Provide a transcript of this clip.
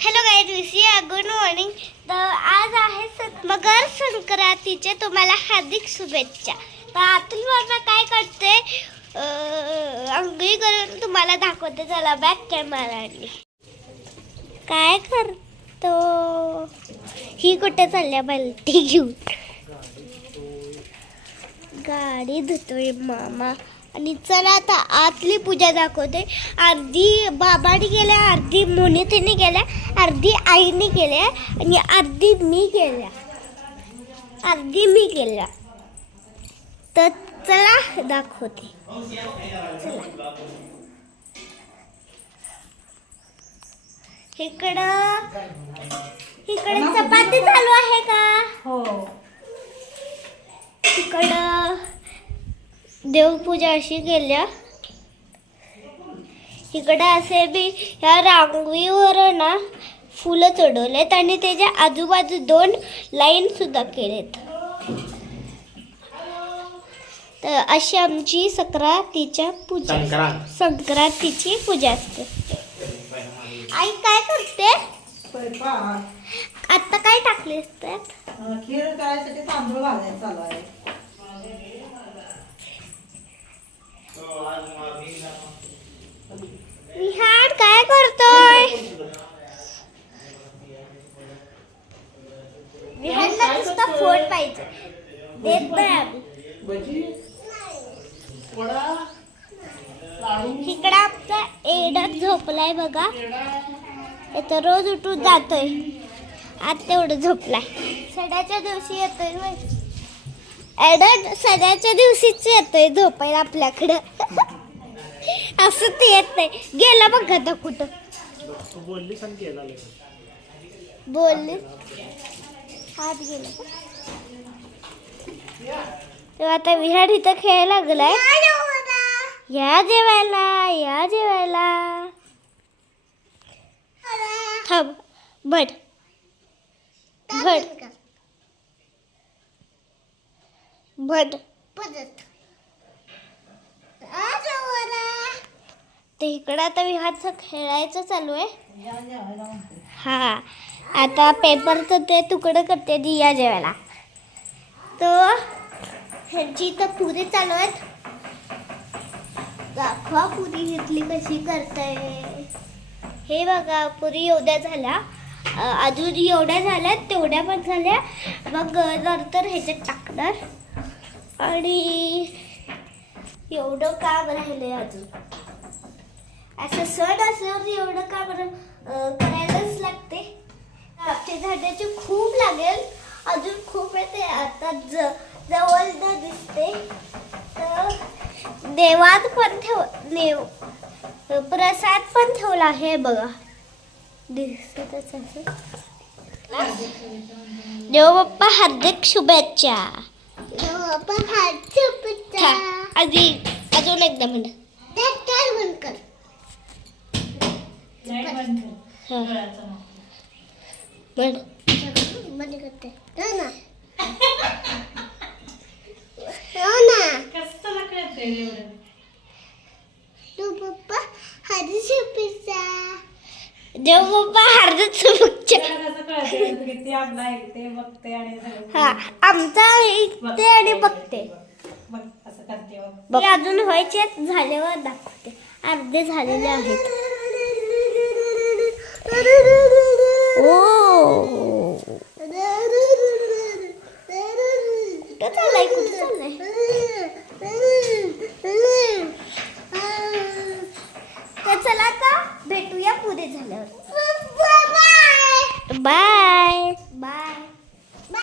Hello guys विसी good morning तर आज आहे स- मकर संक्रांतीचे तुम्हाला हार्दिक शुभेच्छा. तर अतुल बाबा काय करते? अंगळी करून तुम्हाला दाखवते चला बॅक कॅमेराने काय करतो? ही कुठे चालल्या बलटी घेऊन. गाडी धुतोय मामा. आणि चला आता आतली पूजा दाखवते. अर्धी बाबाने केल्या अर्धी मोनितीने केल्या अर्धी आईने केल्या आणि अर्धी मी केल्या. अर्धी मी केल्या. तर चला दाखवते. चला. इकडं इकडे चपाती चालू आहे का? हो. तिकडं देवपूजा अशी केल्या इकडं असे बी ह्या रांगवीवर ना फुलं चढवलेत आणि त्याच्या आजूबाजू दोन लाईन सुद्धा केलेत. तर अशी आमची सक्रातीच्या पूजा संक्रांत. संक्रांतीची पूजा असते. आई काय करते? आता काय टाकले असतात? खीर करायसाठी तांदूळ घालायचं चालू आहे. विहान काय करतोय? विहानला नुसतं फोन पाहिजे. देत नाही आम्ही. इकडं आमचा एडत झोपलाय बघा. इथं रोज उठून जातोय. आज तेवढं झोपलाय. सणाच्या दिवशी येतोय एडत सणाच्या दिवशीच येतोय झोपायला आपल्याकडं. असं ते येत नाही. गेला बघ आता कुठं. तू बोलली सांग केला बोलले. हात गेला आता विहार इथं खेळायला लागलाय. या जेवायला. या जेवायला थांब. भट भट भट ते इकडं आता विहारचं खेळायचं चालू आहे. हा आता पेपरचं ते तुकडं करते ती या जेवायला. तर ह्यांची तर पुरी चालू आहेत. दाखवा पुरी घेतली कशी करताय. हे बघा पुरी एवढ्या झाल्या. अजून एवढ्या झाल्यात तेवढ्या पण झाल्या. मग नंतर ह्याच्यात टाकणार. आणि एवढं काम राहिलंय अजून? असं सण असल्यावर एवढं का बरं करायलाच लागते? आपल्या झाडाचे खूप लागेल. अजून खूप येते आता ज जवळ न दिसते. तर देवात पण ठेव देव प्रसाद पण ठेवला आहे बघा. दिसतच असं देव बाप्पा हार्दिक शुभेच्छा. अजून एकदा म्हणा. बंद कर? बंद हा. करते हो ना. हो पप्पा हार्दिक शुभेच्छा देव बाप्पा हार्दिक शुभेच्छा किती आपला ऐकते बघते आणि सगळं. हा आमचा ऐकते आणि बघते बघ असं करते बघ. मी अजून व्हायचे झाल्यावर दाखवते. अर्धे झालेले आहेत. ओ. कुठं चाललाय कुठं चाललाय? तर चला आता भेटूया पुढे झाल्यावर. Bye.